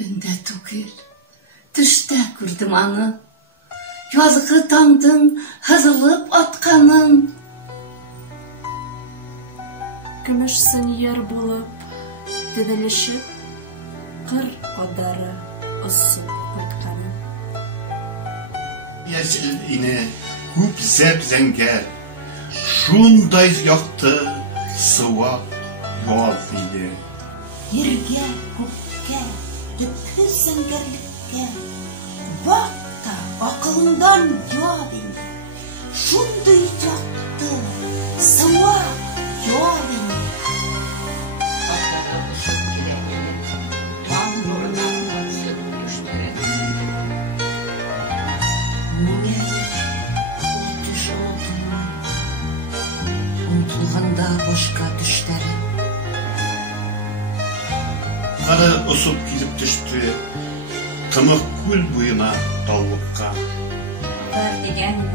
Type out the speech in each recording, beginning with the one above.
Önde түгел, düşte gördüm anı. Yazgı tandın hazırlıp atkanın. Gümüşsün yer bulup, didilişip, kır kadarı ısıp kurtkanın. Yeşil ine, hup zep zenger, şunday yaktı, sıvak yol ile. Yerge, hukke, düpkü zengerlikке, bak da akılından yol ile. Şunday yaktı, sıvak yol ile. Unutilganda boşka düşleri. Karı usup gidip düştü, tımık gül buyuna dallıkka. Var degenim,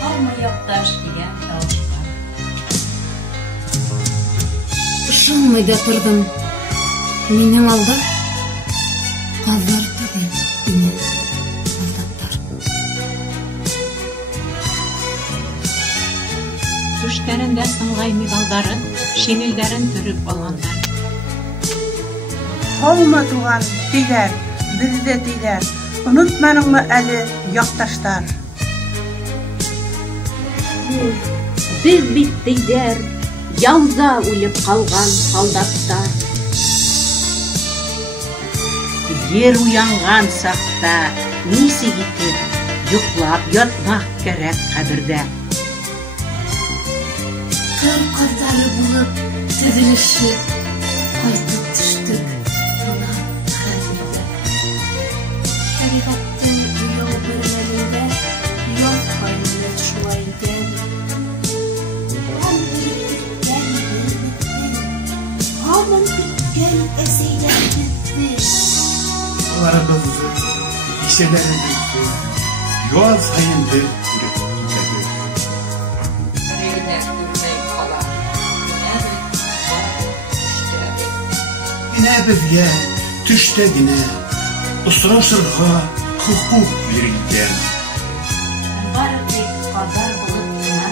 kalma yoktaş degen davuşka. Işınmay da turdım. Menin alda kallar tabi beni aldattar. Düşlerinde sыңғай медалдарын, шемелдерін түріп алғандар. Olma tuğan diler, bizde diler. Unutmanın mı eli yaktaşlar? Biz bittiler, yalda ölüp kalgan soldatlar. Yer uyangan sakta, nisi gitip, yuklap yatmak gerek kabirde. Kır kardarı bulup didilişip kaytıp düştük buna halinde. Tabiatın uyuğu bölümünde yok payını şuayden. Hamın bitken eseyler bitti. Aramızı, işelerimizi, yol sayındır yürüp gidelim. Reyler dürmey kalar, Yine bizge düşte yine ısrasırga hukuk verilgen. Var bir kadar bulutuna,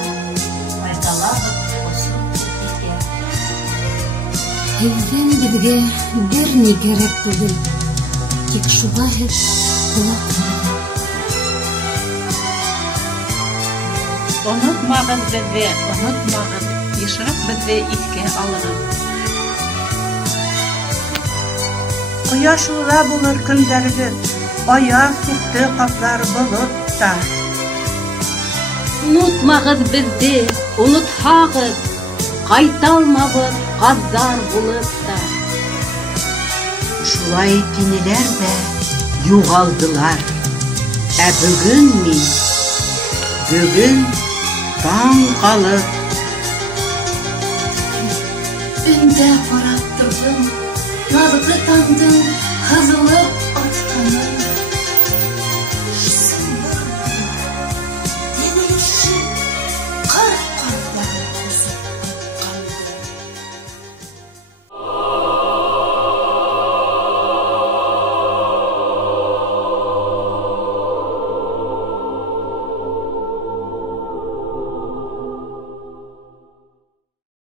faydalanıp osup biter. Evren bizge bir ne gerek değil. Tek şuға hep kulak verin. Unutmağız bizi, unutmağız, yaşırıp bizi itke alırız. Kıyaşlığa bulur günleriniz, ayağı tuttu kaplar bulutta. Unutmağız bizi, unuthağız, kaytalmabız gazzar bulutta. Şulay tiniler de yuğaldılar. Bugün mi? Bugün tan kalıp. Önde parattırdım, yazgı tandın